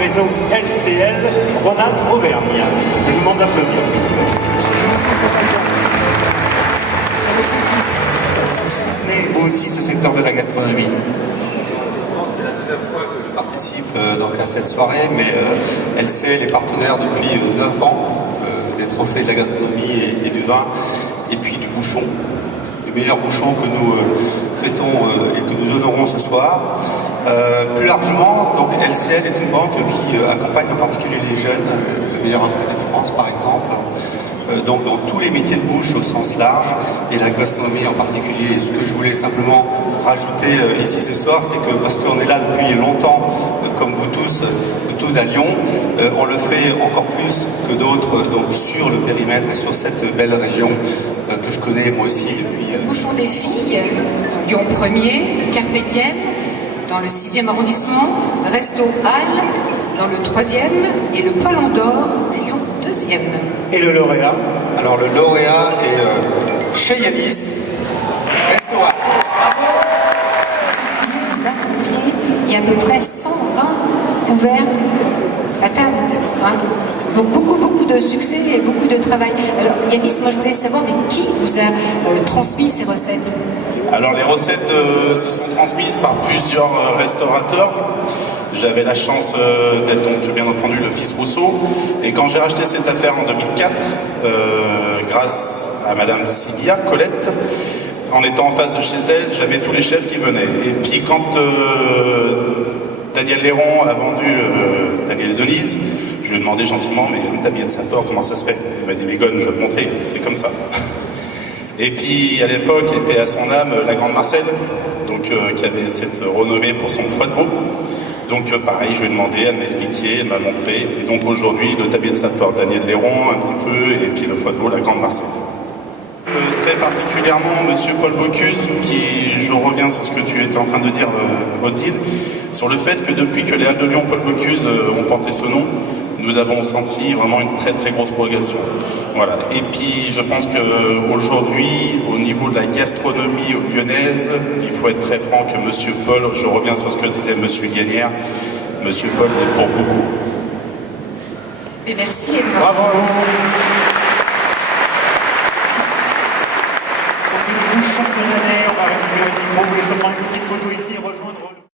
réseau LCL Rhône-Alpes-Auvergne. Je vous demande d'applaudir. Vous soutenez vous aussi ce secteur de la gastronomie? C'est la deuxième fois que je participe donc à cette soirée, mais LCL est partenaire depuis 9 ans des trophées de la gastronomie et du vin, et puis du bouchon, le meilleur bouchon que nous fêtons et que nous honorons ce soir. Plus largement, donc LCL est une banque qui accompagne en particulier les jeunes, le meilleur entreprise de France par exemple, donc dans tous les métiers de bouche au sens large, et la gastronomie en particulier. Et ce que je voulais simplement rajouter ici ce soir, c'est que parce qu'on est là depuis longtemps, comme vous tous à Lyon, on le fait encore plus que d'autres donc sur le périmètre et sur cette belle région que je connais moi aussi depuis... Bouchon des filles, dans Lyon 1er, Carpe Diem, dans le 6e arrondissement, Resto Hall, dans le 3e, et le Pôle Andorre, Lyon 2e. Et le lauréat? Alors le lauréat est chez Yanis, Resto Hall. Il y a à peu près 120 couverts à table. Hein. Donc beaucoup de succès et beaucoup de travail. Alors Yanis, moi je voulais savoir, mais qui vous a transmis ces recettes? Alors les recettes se sont transmises par plusieurs restaurateurs. J'avais la chance d'être donc bien entendu le fils Rousseau. Et quand j'ai racheté cette affaire en 2004, grâce à Madame Sylvia Colette, en étant en face de chez elle, j'avais tous les chefs qui venaient. Et puis quand Daniel Léron a vendu Daniel Denise, je lui ai demandé gentiment, mais un tablier de Saint-Port, comment ça se fait? Il m'a dit, mais Gonne, je vais te montrer, c'est comme ça. Et puis à l'époque, était à son âme la Grande Marcel, donc qui avait cette renommée pour son foie de veau. Donc pareil, je lui ai demandé, elle m'a expliqué, elle m'a montré. Et donc aujourd'hui, le tablier de Saint-Port, Daniel Léron, un petit peu, et puis le foie de veau, la Grande Marcel. Très particulièrement Monsieur Paul Bocuse, qui, je reviens sur ce que tu étais en train de dire, Odile, sur le fait que depuis que les Halles de Lyon Paul Bocuse ont porté ce nom, nous avons senti vraiment une très grosse progression. Voilà. Et puis je pense qu'aujourd'hui, au niveau de la gastronomie lyonnaise, il faut être très franc que Monsieur Paul, je reviens sur ce que disait Monsieur Gagnère, Monsieur Paul est pour beaucoup. Et merci et Bravo à vous. On fait du bouchon de l'année, on va récupérer le micro, vous voulez seulement une petite photo ici et rejoindre le...